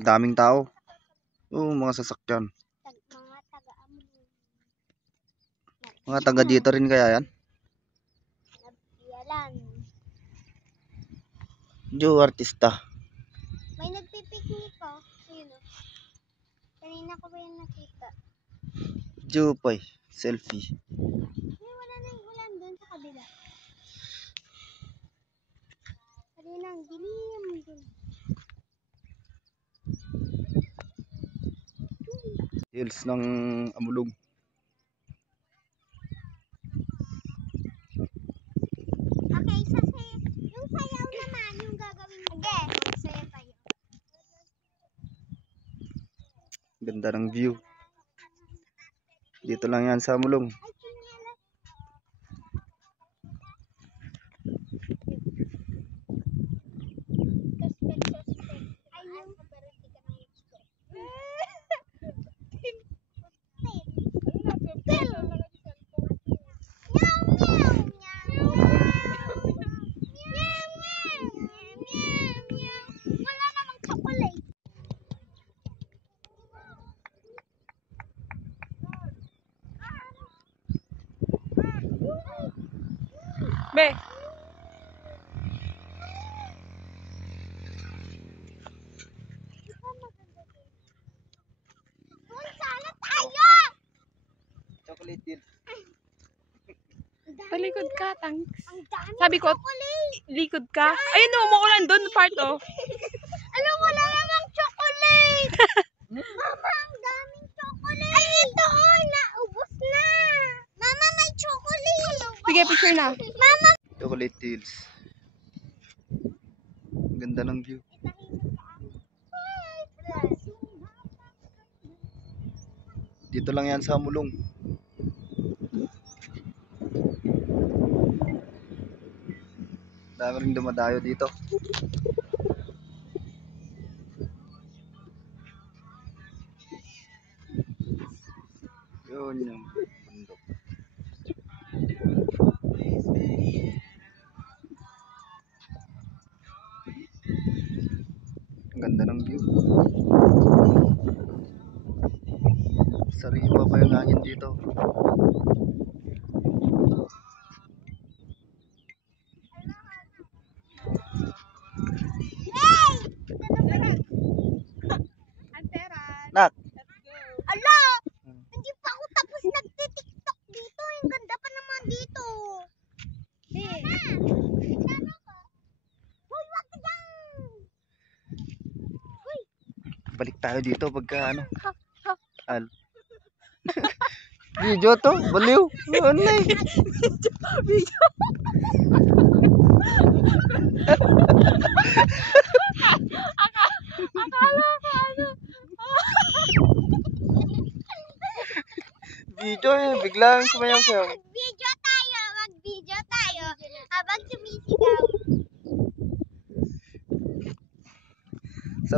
Daming tao. Mga sasakyan. Mga taga dito rin kaya yan? Joe artista. May nagpipiknik ko. Ayun o. Kanina ko ba yung nakita? Joe Poy. Selfie. May wala na yung ulan doon sa kabila. Kanina ang dilim dun. Hills ng Amulong. Okay, yung sayaw naman yung gagawin mo. Okay. Magsayaw tayo. Ganda ng view. Dito lang yan sa Amulong. Ay, chinelas. Ay, yung wala namang chocolate. Be. Doon sana tayo. Chocolate Hills. Palikod ka, thanks. Ang dami Sabi ko, chocolate. likod ka. Ayun o, umuulan doon, part o. Alam, wala namang chocolate. Mama, ang daming chocolate. Ay, ito oh, naubos na. Mama, may chocolate. Sige, picture na. Mama. Chocolate Hills. Ganda ng view. Dito lang yan sa Amulong. Dami rin dumadayo dito. Yun yung bundok. Ang ganda ng view. Sariwa pa yung hangin dito. Nak, Ala, hindi pa ako tapos nagtitiktok dito. Ang ganda pa naman dito. Mama, tama ko. Hoy, wag ka dyan. balik tayo dito pagka ano. Video to, baliw. Online. Video. Akala ko ano. Video eh, biglang sumayaw-sayaw. Mag-video tayo habang sumisigaw. Sa